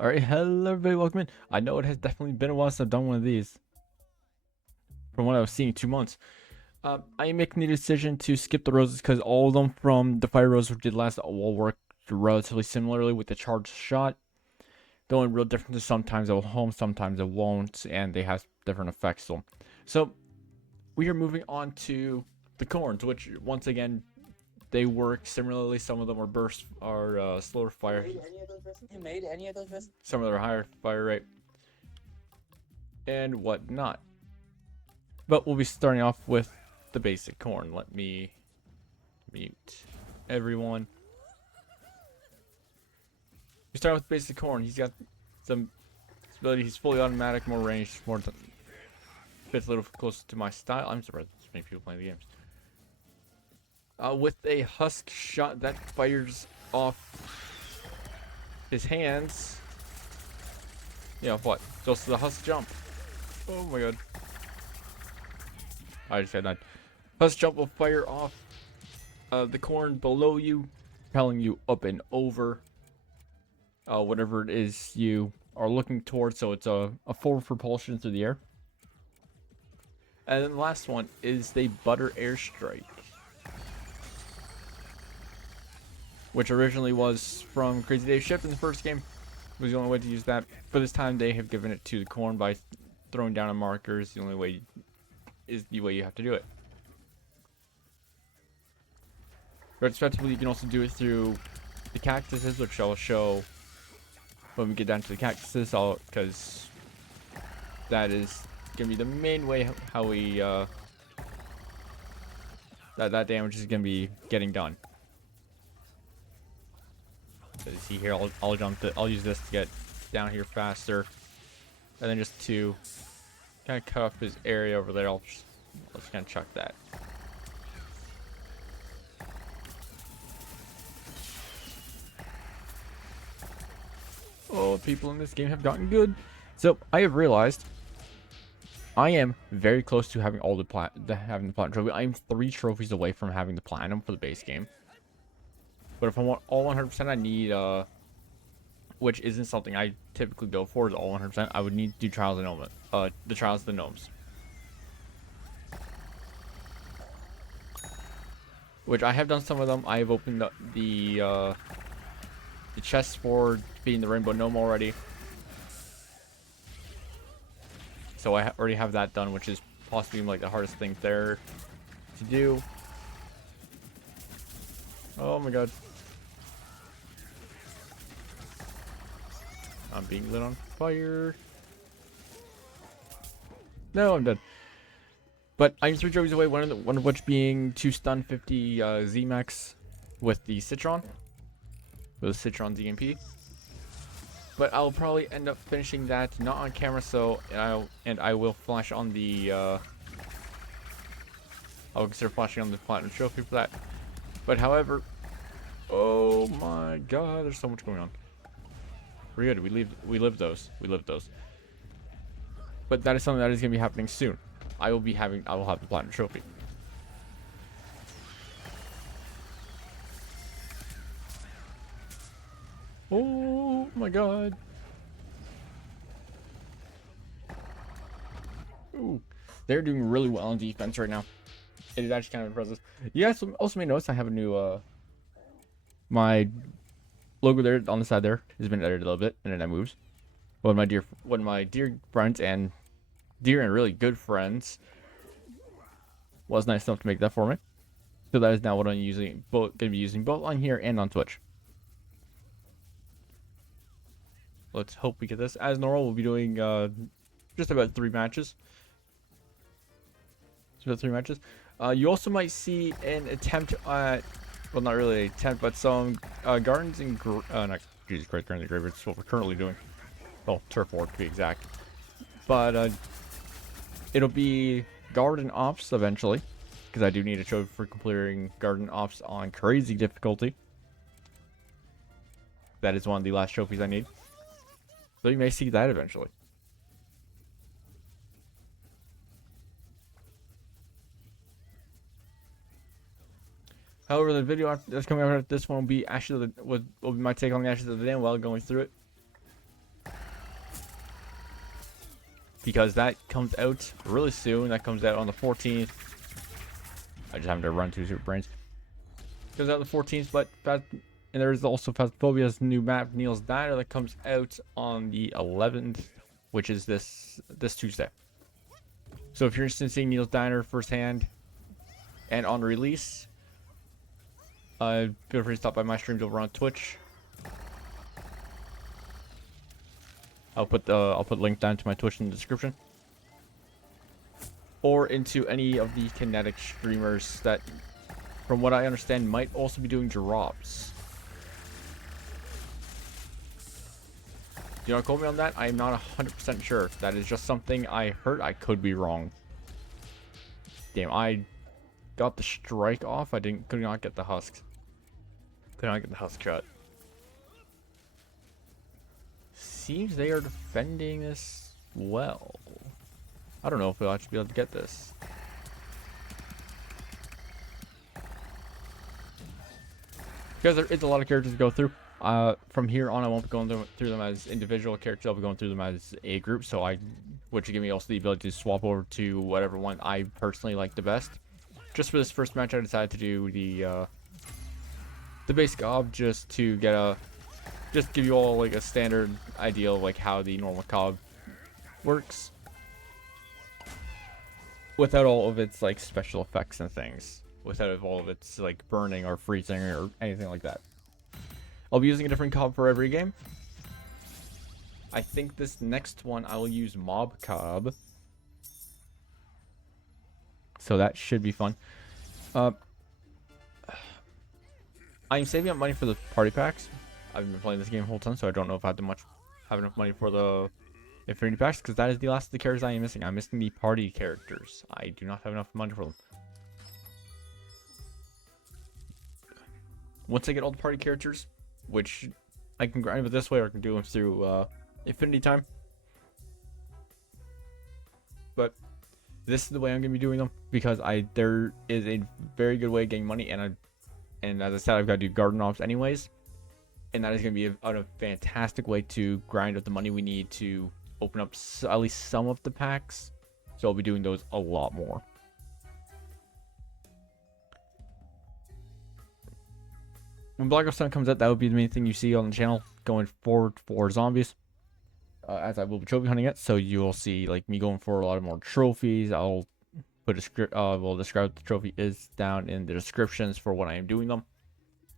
Alright, hello everybody, welcome in. I know it has definitely been a while since I've done one of these. From what I was seeing, 2 months. I am making the decision to skip the roses because all of them from the fire rose we did last all work relatively similarly with the charged shot. The only real difference is sometimes it will home, sometimes it won't, and they have different effects to them. So, we are moving on to the corns, which once again, they work similarly. Some of them are slower fire. You made any of those verses? Some of them are higher fire rate. And whatnot. But we'll be starting off with the basic corn. Let me mute everyone. We start with basic corn. He's got some ability. He's fully automatic, more range, fits a little closer to my style. I'm surprised there's many people playing the games. With a husk shot that fires off his hands. Yeah, what? Just the husk jump. Oh my god. I just had that. Husk jump will fire off the corn below you, propelling you up and over whatever it is you are looking towards. So it's a forward propulsion through the air. And then the last one is the butter airstrike, which originally was from Crazy Dave Shift in the first game. It was the only way to use that. But this time they have given it to the corn by throwing down a marker. It's the only way is the way you have to do it. Retrospectively, you can also do it through the cactuses, which I'll show when we get down to the cactuses, because that is gonna be the main way how we that damage is gonna be getting done. So you see here, I'll use this to get down here faster, and then just to kind of cut off his area over there. I'll just kind of chuck that. Oh, people in this game have gotten good. So I have realized I am very close to having all the platinum trophy. I am 3 trophies away from having the platinum for the base game. But if I want all 100%, I need which isn't something I typically go for, is all 100%. I would need to do Trials of the Trials of the Gnomes, which I have done some of them. I have opened up the chest for beating the Rainbow Gnome already, so I already have that done, which is possibly like the hardest thing there to do. Oh my god. I'm being lit on fire. No, I'm dead. But I'm 3 trophies away, one of which being 2 stun 50 Z-Max with the Citron. With the Citron ZMP. But I'll probably end up finishing that not on camera, so I will flash on the I'll consider flashing on the platinum trophy for that. But however, oh my god, there's so much going on. We're good. We live those. But that is something that is gonna be happening soon. I will have the platinum trophy. Oh my god. Ooh. They're doing really well on defense right now. It is actually kind of impressive. You guys also may notice I have a new my logo there on the side there has been edited a little bit, and then that moves. One of my dear friends and really good friends was nice enough to make that for me. So that is now what I'm gonna be using both on here and on Twitch. Let's hope we get this. As normal, we'll be doing just about 3 matches. You also might see an attempt at, well, not really an attempt, but some gardens and not Jesus Christ, Gardens and Graveyards. It's what we're currently doing. Well, turf war to be exact. But it'll be garden ops eventually, because I do need a trophy for completing garden ops on crazy difficulty. That is one of the last trophies I need. So you may see that eventually. However, the video that's coming out after this one will be actually will be my take on the Ashes of the Day while going through it. because that comes out really soon. That comes out on the 14th. I just having to run through Super Brains. Comes out on the 14th, but and there's also Phasmophobia's new map, Neil's Diner, that comes out on the 11th, which is this Tuesday. So if you're interested in seeing Neil's Diner firsthand and on release, feel free to stop by my streams over on Twitch. I'll put link down to my Twitch in the description, or into any of the Kinetic streamers that, from what I understand, might also be doing drops. Do not quote me on that. I am not 100% sure. That is just something I heard. I could be wrong. Damn, I got the strike off. Could not get the husks. Could not get the husk shot. Seems they are defending this well. I don't know if we'll actually be able to get this. Because there is a lot of characters to go through. From here on, I won't be going through them as individual characters. I'll be going through them as a group. So which will give me also the ability to swap over to whatever one I personally like the best. Just for this first match, I decided to do the basic ob, just to give you all like a standard idea of like how the normal cob works, without all of its like special effects and things, without all of its like burning or freezing or anything like that. I'll be using a different cob for every game. I think this next one I will use mob cob, so that should be fun. I'm saving up money for the party packs. I've been playing this game the whole time, so I don't know if I have enough money for the Infinity packs, because that is the last of the characters I am missing. I'm missing the party characters. I do not have enough money for them. Once I get all the party characters, which I can grind it this way, or I can do them through Infinity time. But this is the way I'm going to be doing them, because there is a very good way of getting money, and as I said, I've got to do garden ops anyways. And that is going to be a fantastic way to grind up the money we need to open up at least some of the packs. So I'll be doing those a lot more. When Black Ops 7 comes out, that will be the main thing you see on the channel going forward for zombies. As I will be trophy hunting it, so you'll see like me going for a lot of more trophies. I'll put a script. We'll describe what the trophy is down in the descriptions for when I am doing them,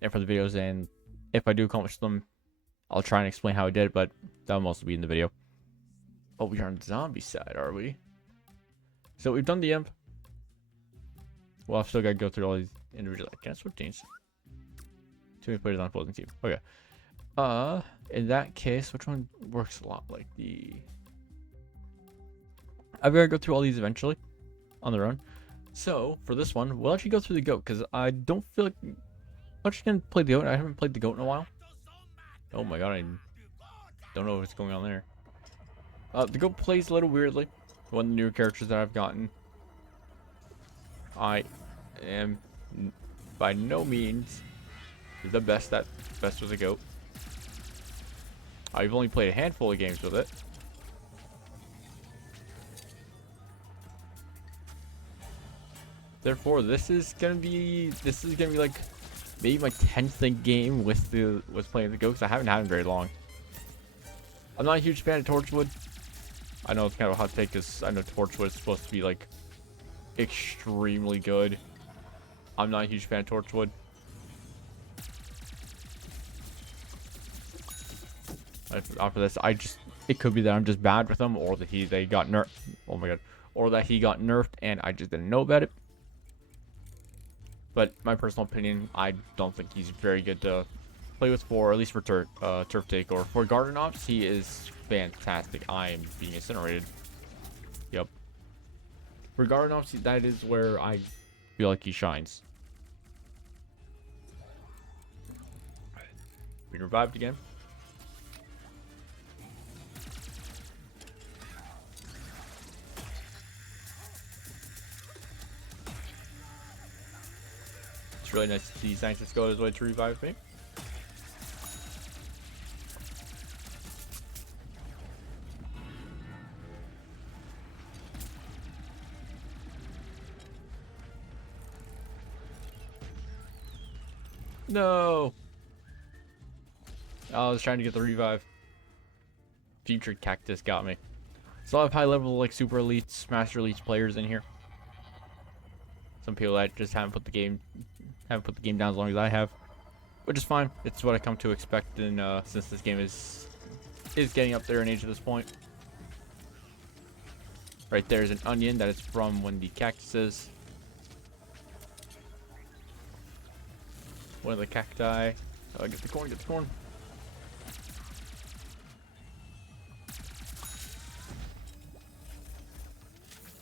and for the videos. And if I do accomplish them, I'll try and explain how I did it, but that will mostly be in the video. Oh, we are on the zombie side, are we? So we've done the imp. Well, I've still got to go through all these individual. Can I switch teams? Too many players on opposing team. Okay. In that case, which one works a lot like the... I've got to go through all these eventually on their own. So for this one, we'll actually go through the goat, because I don't feel like I'm actually gonna play the goat. I haven't played the goat in a while. Oh my god, I don't know what's going on there. The goat plays a little weirdly. One of the newer characters that I've gotten. I am by no means the best with a goat. I've only played a handful of games with it. Therefore, this is gonna be like maybe my 10th game with playing the goat, because I haven't had him very long. I'm not a huge fan of Torchwood. I know it's kind of a hot take, because I know Torchwood is supposed to be like extremely good. I'm not a huge fan of Torchwood. After this, it could be that I'm just bad with him, or that they got nerfed. Oh my god, or that he got nerfed and I just didn't know about it. But my personal opinion, I don't think he's very good to play with for, at least for turf take, or for garden ops. He is fantastic. I am being incinerated. Yep. For garden ops, that is where I feel like he shines. We revived again. It's really nice to see Scientist go his way to revive me. No. I was trying to get the revive. Future Cactus got me. So I have high level like super elites, master elites players in here. Some people that just haven't put the game down as long as I have, which is fine. It's what I come to expect, and since this game is getting up there in age at this point. Right there is an onion that is from one of the cactuses. One of the cacti. Get the corn, get the corn.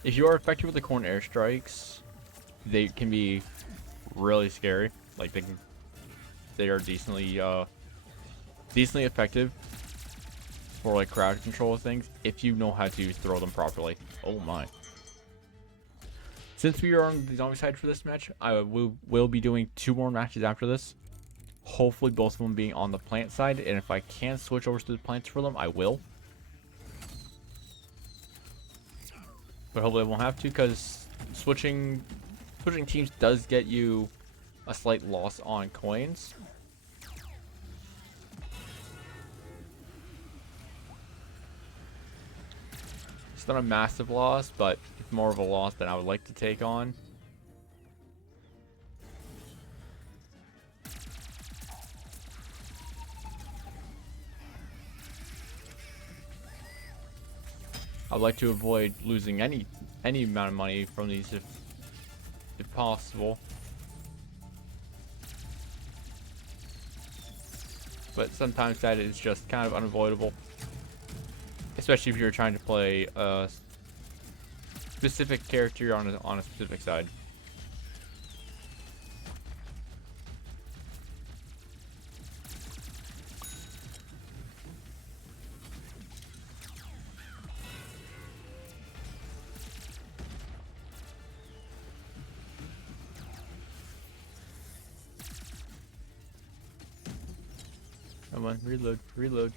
If you are effective with the corn airstrikes, they can be really scary. Like they are decently effective for like crowd control things if you know how to throw them properly. Oh my. Since we are on the zombie side for this match, I will be doing 2 more matches after this. Hopefully both of them being on the plant side, and if I can switch over to the plants for them, I will. But hopefully I won't have to, because switching teams does get you a slight loss on coins. It's not a massive loss, but it's more of a loss than I would like to take on. I'd like to avoid losing any amount of money from these if possible. But sometimes that is just kind of unavoidable. Especially if you're trying to play a specific character on a specific side. Come on, reload, reload.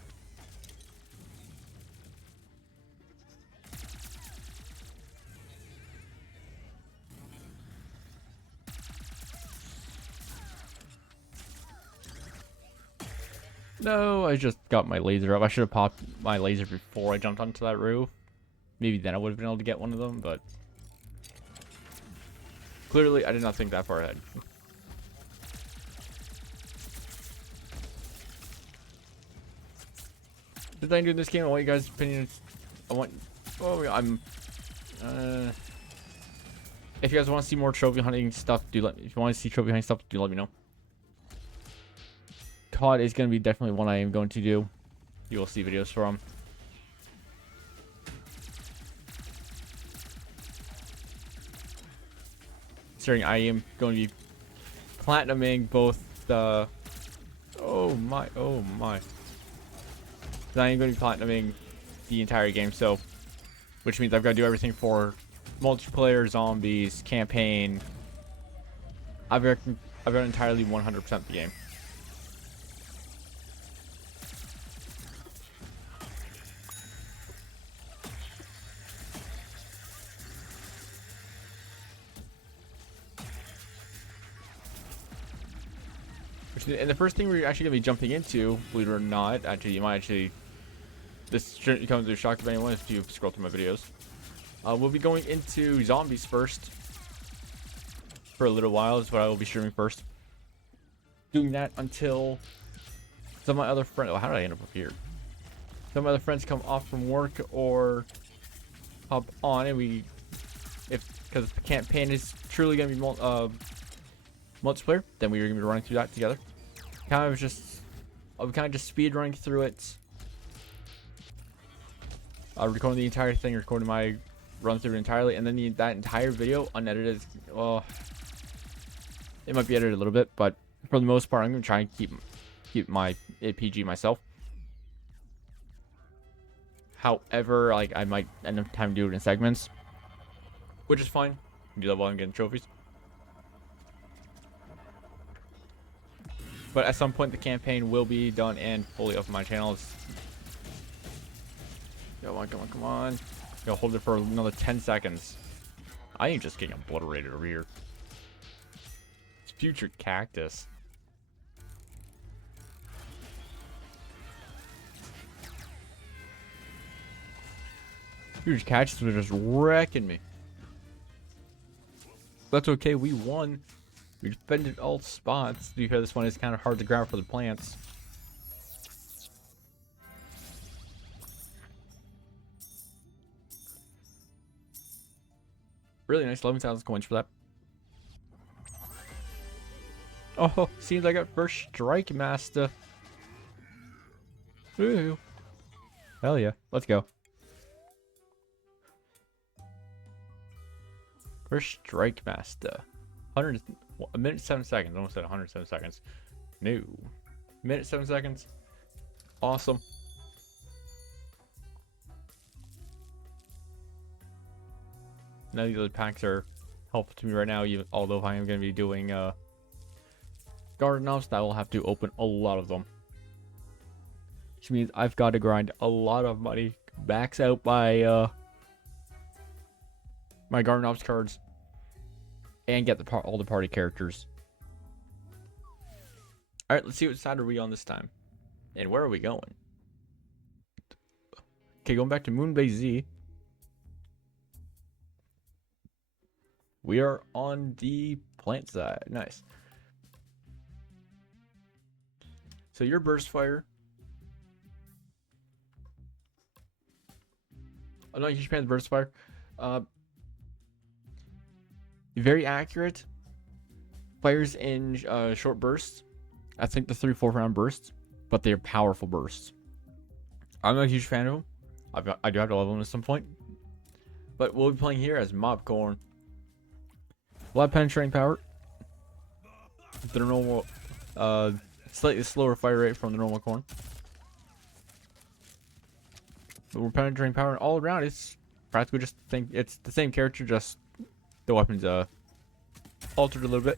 No, I just got my laser up. I should have popped my laser before I jumped onto that roof. Maybe then I would have been able to get one of them, but clearly I did not think that far ahead. The thing in this game, I want you guys' opinions. If you guys want to see more trophy hunting stuff, if you want to see trophy hunting stuff, do let me know. COD is going to be definitely one I am going to do. You will see videos from. Considering I am going to be platinuming both the... Oh my. I am going to be platinuming the entire game, so... Which means I've got to do everything for multiplayer, zombies, campaign. I've got entirely 100% the game. And the first thing we're actually going to be jumping into, believe it or not, actually, you might actually... This shouldn't come as a shock to anyone if you scroll through my videos. We'll be going into zombies first. For a little while is what I will be streaming first. Doing that until some of my other friends... Oh, how did I end up here? Some of my other friends come off from work or hop on, and we... Because the campaign is truly going to be multiplayer, then we are going to be running through that together. I'll be kind of just speed running through it. Recording the entire thing, recording my run through entirely, and then that entire video unedited. Well, it might be edited a little bit, but for the most part, I'm going to try and keep my PG myself. However, like I might end up having to do it in segments, which is fine. Do that while I'm getting trophies. But at some point, the campaign will be done and fully up on my channel. Come on, come on, come on. Yo, hold it for another 10 seconds. I ain't just getting obliterated over here. It's future cactus. Huge catches were just wrecking me. That's okay, we won. We defended all spots. To be fair, this one is kind of hard to grab for the plants. Really nice, 11,000 coins for that. Oh, seems I got first strike master. Woo. Hell yeah, let's go. First strike master. 100, a minute 7 seconds. Almost said 107 seconds. No. Minute 7 seconds. Awesome. None of these other packs are helpful to me right now, even although if I am going to be doing garden ops, I will have to open a lot of them. Which means I've got to grind a lot of money. Max out my my garden ops cards. And get all the party characters. Alright, let's see what side are we on this time. And where are we going? Okay, going back to Moonbase Z. We are on the plant side. Nice. So your burst fire. I'm not a huge fan of burst fire. Very accurate. Fires in short bursts. I think the 3-4 round bursts, but they're powerful bursts. I'm not a huge fan of them. I do have to level them at some point. But we'll be playing here as Mobcorn. A lot of penetrating power. The normal, slightly slower fire rate from the normal corn. But we're penetrating power all around. It's practically just it's the same character, just the weapons altered a little bit.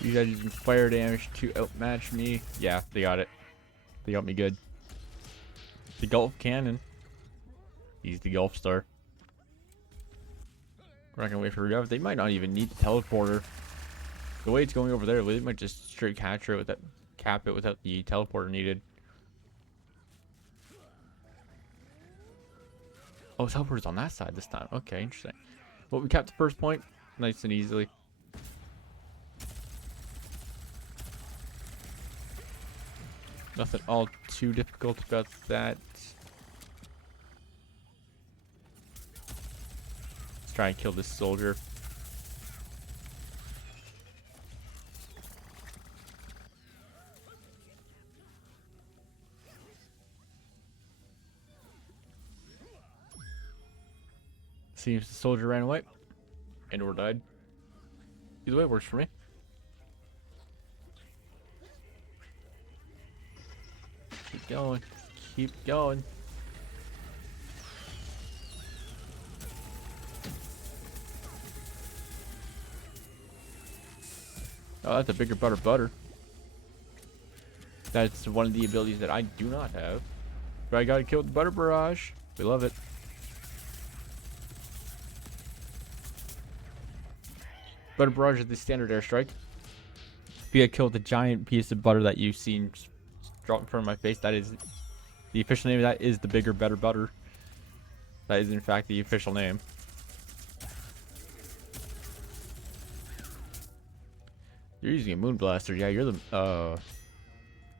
You guys using fire damage to outmatch me. Yeah, they got it. They got me good. The Gulf Cannon. He's the Gulf Star. We're not gonna wait for revive. They might not even need the teleporter. The way it's going over there, they might just straight capture it with that, cap it without the teleporter needed. Oh, teleporter's on that side this time. Okay, interesting. Well, we capped the first point nice and easily. Nothing all too difficult about that. Let's try and kill this soldier. Seems the soldier ran away and or died. Either way works for me. Keep going. Keep going. Oh, that's a bigger butter. That's one of the abilities that I do not have. But I gotta kill the butter barrage. We love it. Butter barrage is the standard airstrike. If you get killed with a giant piece of butter that you've seen drop in front of my face, that is the official name of that is the bigger, better butter. That is in fact the official name. You're using a moon blaster. Yeah, you're the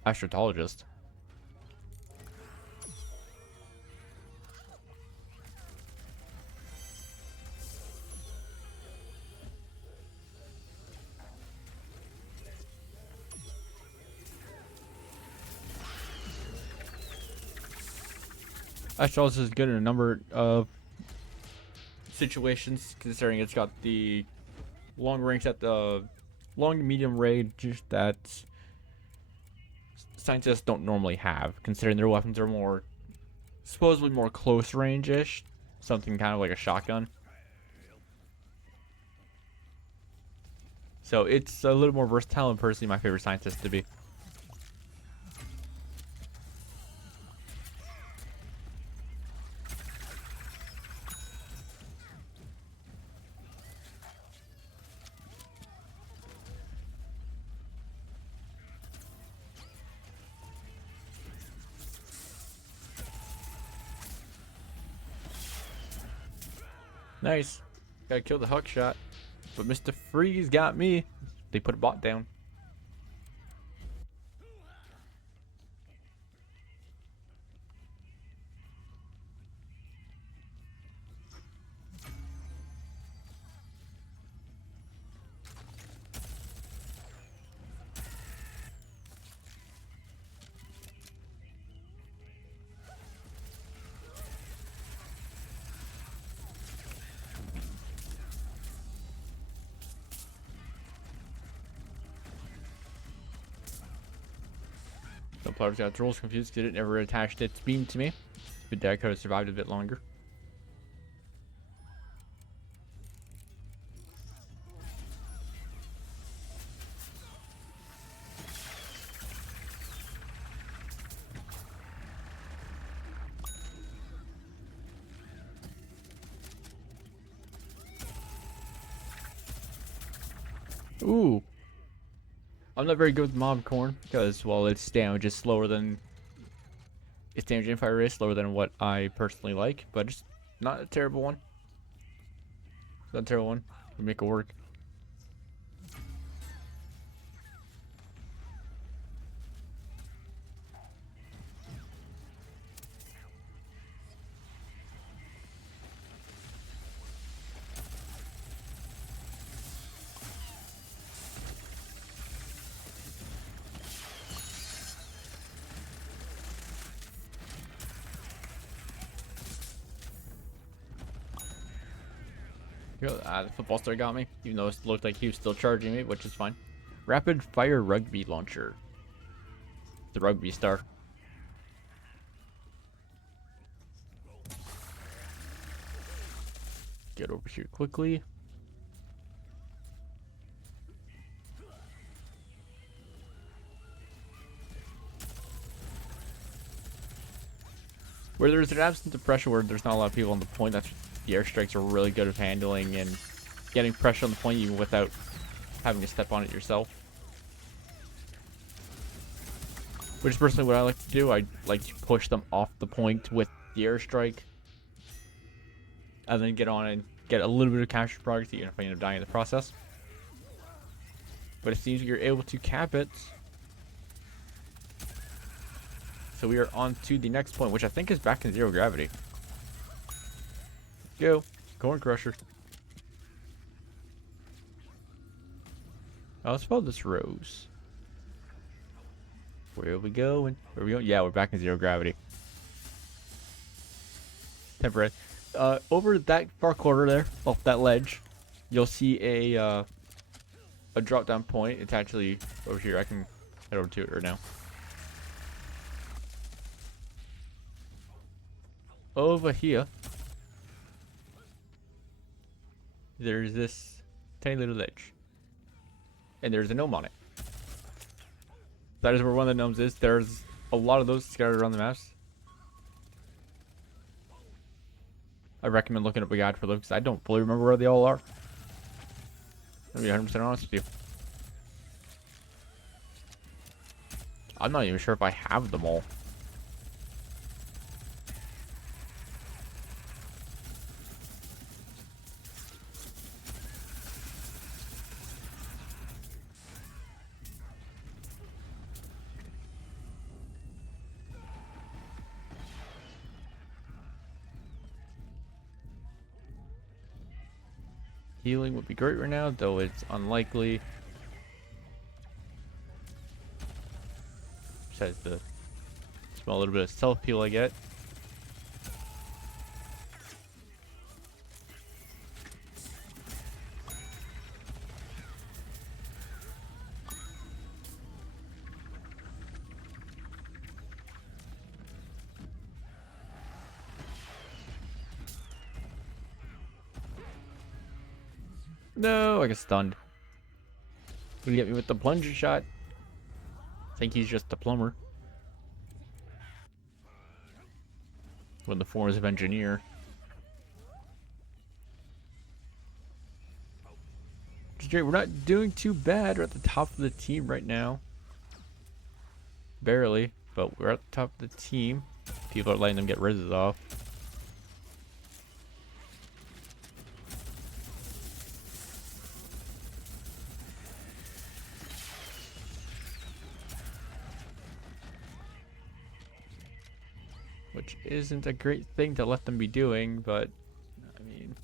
astrologist. Astrologist is good in a number of situations, considering it's got the long range at the long to medium range that scientists don't normally have, considering their weapons are more supposedly more close range-ish, something kind of like a shotgun. So it's a little more versatile and personally my favorite scientist to be. Nice. Gotta kill the hook shot. But Mr. Freeze got me. They put a bot down. Some players got trolls confused because it never attached its beam to me. But that could have survived a bit longer. Ooh. I'm not very good with mob corn because, well, its damage is slower than its damage and fire rate is slower than what I personally like, but it's not a terrible one. It's not a terrible one. We make it work. The football star got me, even though it looked like he was still charging me, which is fine. Rapid fire rugby launcher. The rugby star. Get over here quickly. Where there's an absence of pressure, where there's not a lot of people on the point, that's the airstrikes are really good at handling and getting pressure on the point even without having to step on it yourself. Which is personally what I like to do. I like to push them off the point with the airstrike. And then get on and get a little bit of capture progress even if I end up dying in the process. But it seems you're able to cap it. So we are on to the next point, which I think is back in zero gravity. Go. Corn Crusher. Oh, let's follow this rose. Where are we going? Where are we going? Yeah, we're back in zero gravity. Temporary. Over that far corner there, off that ledge, you'll see a drop down point. It's actually over here. I can head over to it right now. Over here, there's this tiny little ledge. And there's a gnome on it. That is where one of the gnomes is. There's a lot of those scattered around the maps. I recommend looking up a guide for them because I don't fully remember where they all are. I'll be 100% honest with you. I'm not even sure if I have them all. Healing would be great right now, though it's unlikely. Besides the small little bit of self heal I get. No, I get stunned. Gonna get me with the plunger shot. I think he's just a plumber. With the forms of engineer. We're not doing too bad. We're at the top of the team right now. Barely, but we're at the top of the team. People are letting them get rizzes off. Which isn't a great thing to let them be doing, but I mean...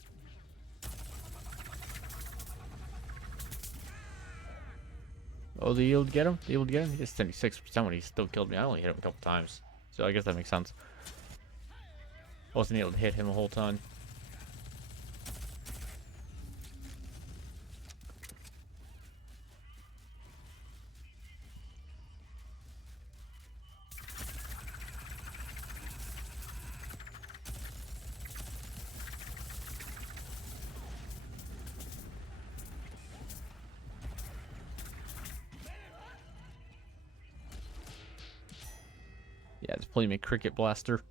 Oh, the yield get him? The yield get him? He gets 76% when he still killed me. I only hit him a couple times. So I guess that makes sense. I wasn't able to hit him a whole ton. Yeah, it's playing me cricket blaster.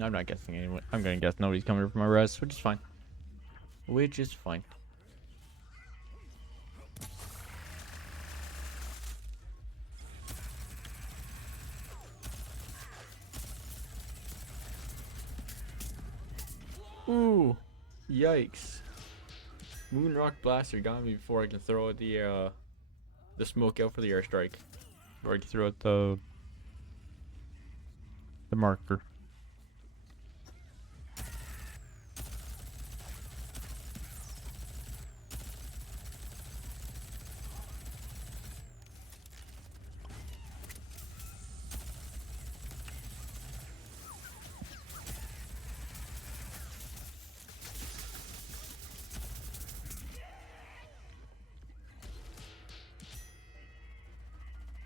I'm not guessing anyway. I'm gonna guess nobody's coming for my res, which is fine. Which is fine. Ooh, yikes! Moonrock blaster got me before I can throw out the smoke out for the airstrike, or I can throw out the marker.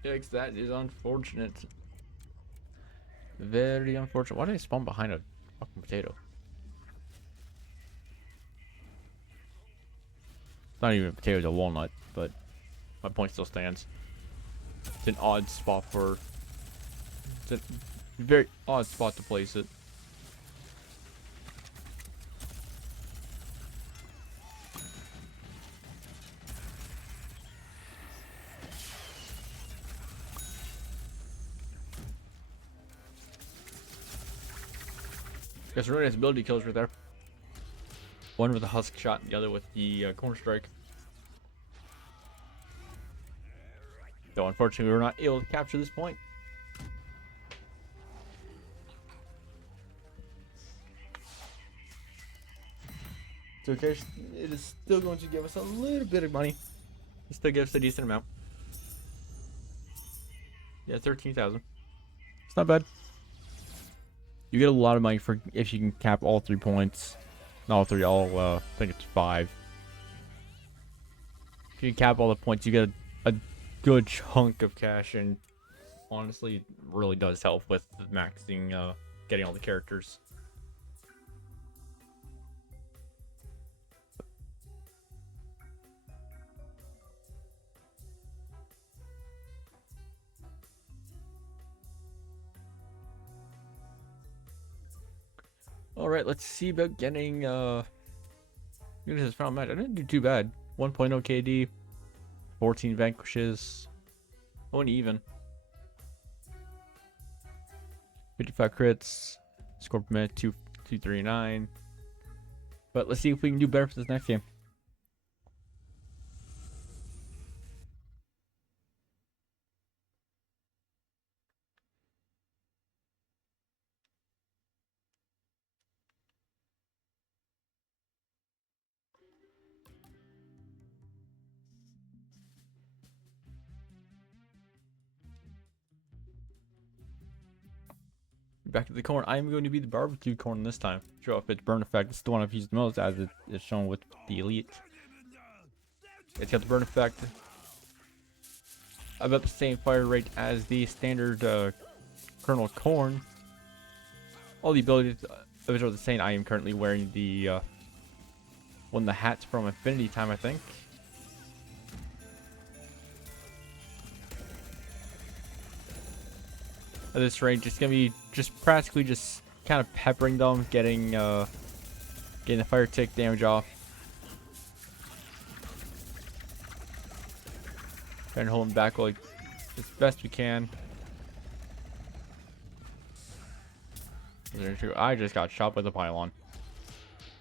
Yikes, that is unfortunate. Very unfortunate. Why did I spawn behind a fucking potato? It's not even a potato, it's a walnut, but my point still stands. It's an odd spot for... It's a very odd spot to place it. There's really nice ability kills right there. One with a husk shot and the other with the corner strike. Though unfortunately we were not able to capture this point. So okay, it is still going to give us a little bit of money. It still gives us a decent amount. Yeah, 13,000. It's not bad. You get a lot of money for if you can cap all 3 points. Not all 3, I think it's 5. If you cap all the points, you get a good chunk of cash, and honestly, it really does help with maxing, getting all the characters. Alright, let's see about getting, this final match. I didn't do too bad. 1.0 KD, 14 vanquishes, 1 even. 55 crits, score per minute, 239. But let's see if we can do better for this next game. Back to the corn. I'm going to be the barbecue corn this time. Show off its burn effect. It's the one I've used the most, as it is shown with the elite. It's got the burn effect. About the same fire rate as the standard Kernel corn. All the abilities As I was saying, I am currently wearing the one of the hats from Infinity Time, I think. At this range, it's gonna be just practically just kind of peppering them, getting the fire tick damage off. Trying to hold them back like as best we can. I just got shot by the pylon.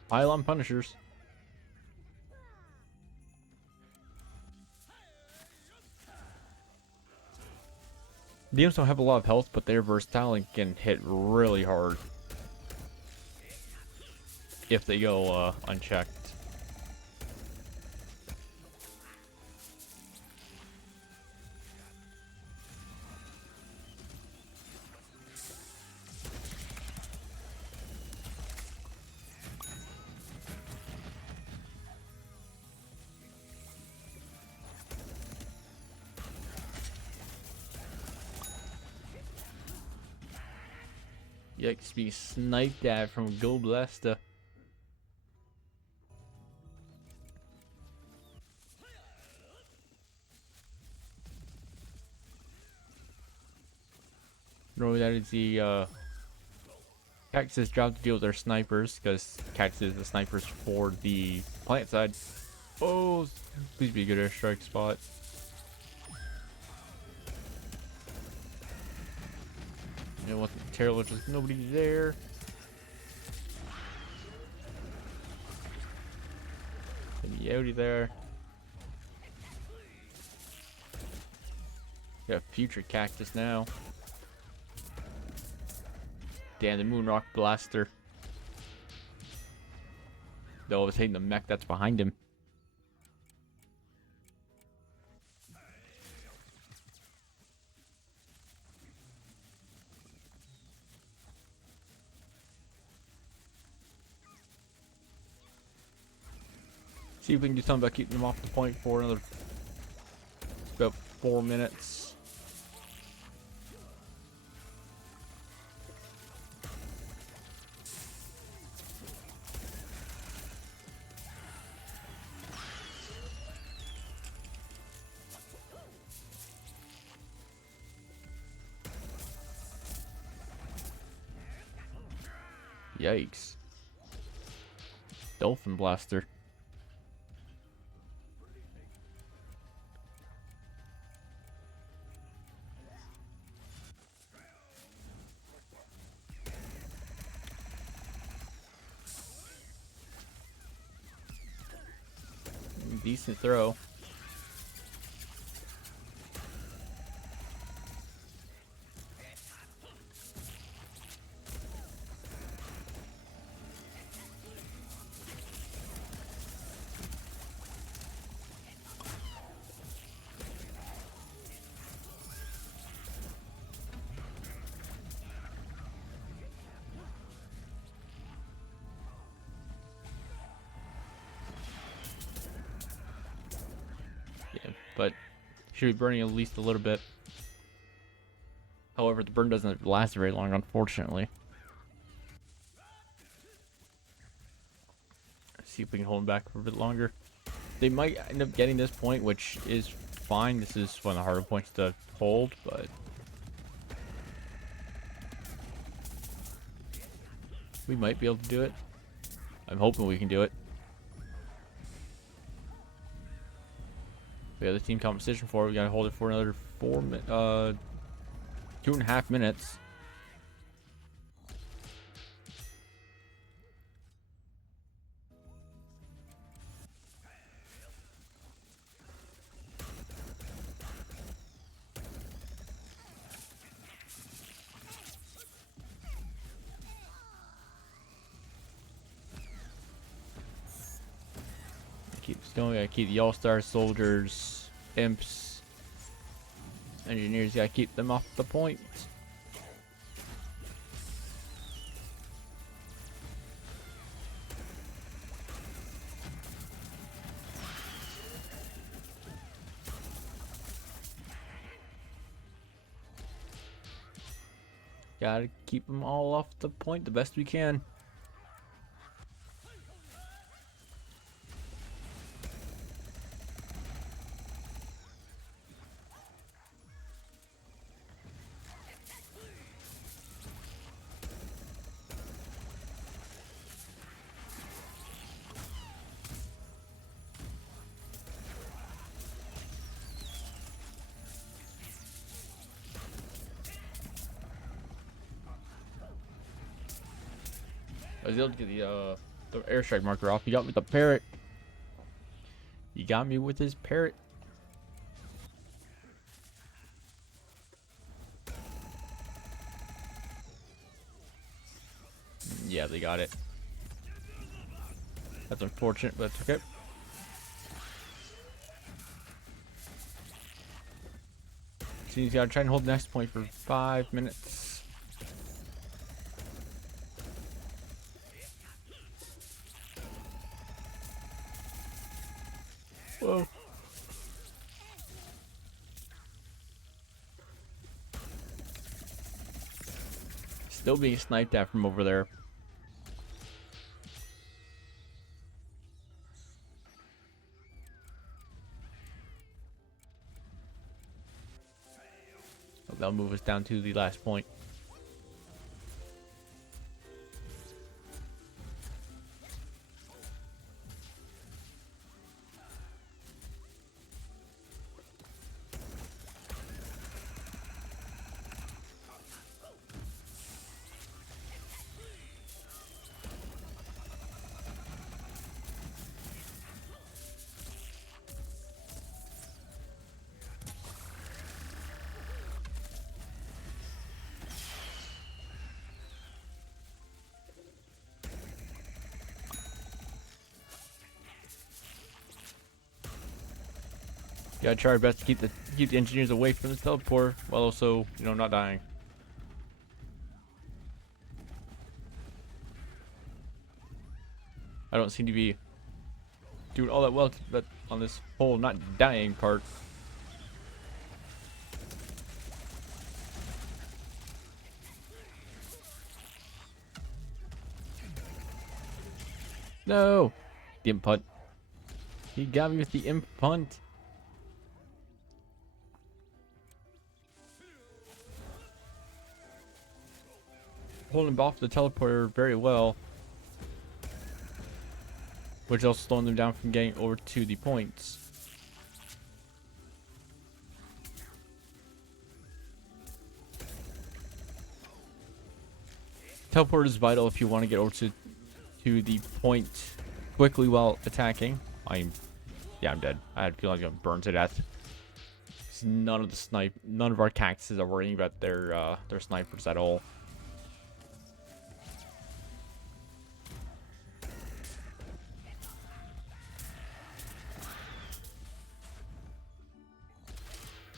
Pylon punishers. DMs don't have a lot of health, but they're versatile and can hit really hard if they go unchecked. Yikes, being sniped at from Gold Ester. Normally that is the Cactus's job to deal with their snipers, because Cactus is the snipers for the plant side. Oh, please be a good airstrike spot. It wasn't terrible, just nobody there. Maybe Yodi there. Got a future Cactus now. Damn, the Moonrock Blaster. Though I was hitting the mech that's behind him. See if we can do something about keeping them off the point for another about 4 minutes. Yikes. Dolphin Blaster. Decent throw. But should be burning at least a little bit. However, the burn doesn't last very long, unfortunately. Let's see if we can hold them back for a bit longer. They might end up getting this point, which is fine. This is one of the harder points to hold, but we might be able to do it. I'm hoping we can do it. We have the team competition for it. We gotta hold it for another 2.5 minutes. Keep going. Gotta keep the all-star soldiers, imps, engineers. Gotta keep them off the point. Gotta keep them all off the point the best we can. I was able to get the airstrike marker off. He got me with the parrot. He got me with his parrot. Yeah, they got it. That's unfortunate, but it's okay. So he's gotta try and hold the next point for 5 minutes. Whoa. Still being sniped at from over there. That'll move us down to the last point. Gotta try our best to keep the engineers away from the teleporter while also, you know, not dying. I don't seem to be doing all that well but on this whole not dying part. No! The imp punt. He got me with the imp punt. Holding off the teleporter very well, which is also slowing them down from getting over to the points. Teleport is vital if you want to get over to the point quickly while attacking. I'm dead. I had a feeling I was gonna burn to death. None of our cactuses are worrying about their snipers at all.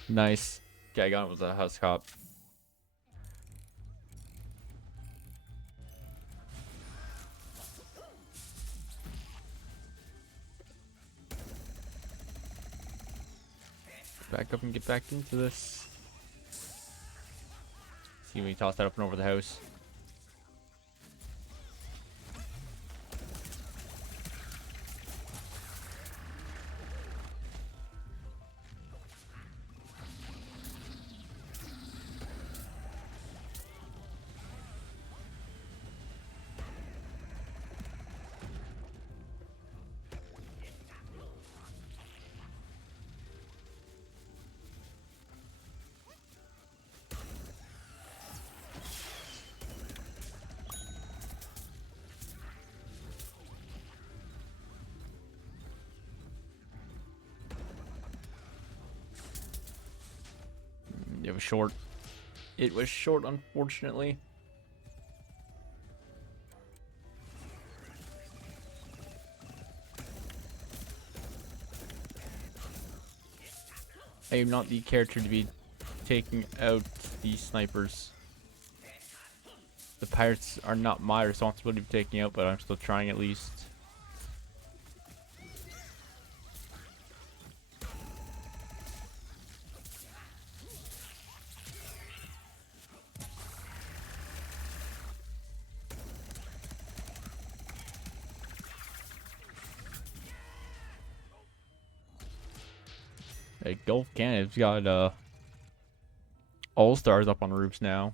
Nice. Okay, I got him with a house cop. Back up and get back into this. See me toss that up and over the house. It was short. It was short, unfortunately. I am not the character to be taking out these snipers. The pirates are not my responsibility to be taking out, but I'm still trying at least. Hey, Gulf Canada's got all-stars up on roofs now.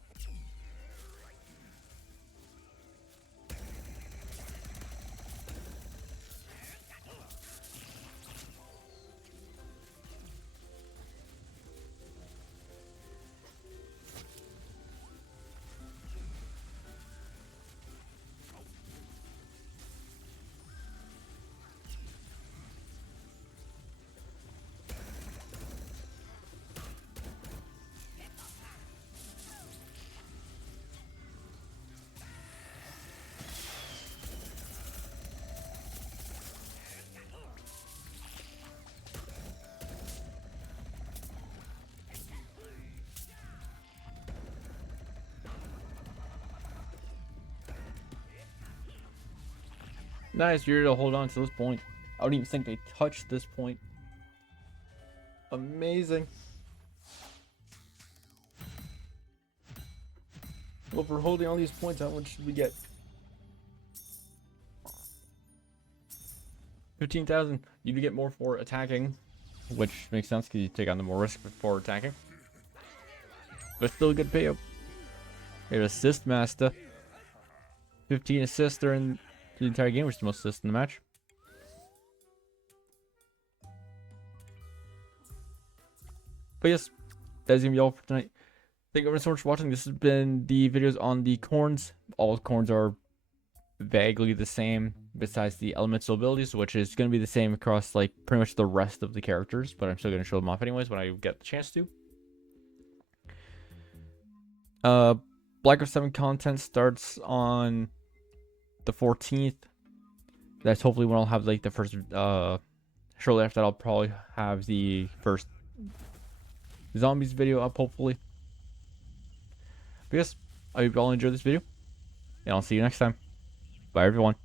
Nice, you're able to hold on to this point. I don't even think they touched this point. Amazing. Well, for holding all these points, how much should we get? 15,000. You do get more for attacking, which makes sense because you take on the more risk for attacking. But still a good payout. You have assist master. 15 assists during the entire game, which is the most assists in the match. But yes, that's gonna be all for tonight. Thank you everyone so much for watching. This has been the videos on the corns. All corns are vaguely the same besides the elemental abilities, which is going to be the same across like pretty much the rest of the characters, but I'm still going to show them off anyways when I get the chance to. Black Ops 7 content starts on the 14th. That's hopefully when I'll have like the first shortly after that I'll probably have the first zombies video up, hopefully. But yes, I hope you all enjoyed this video, and I'll see you next time. Bye everyone.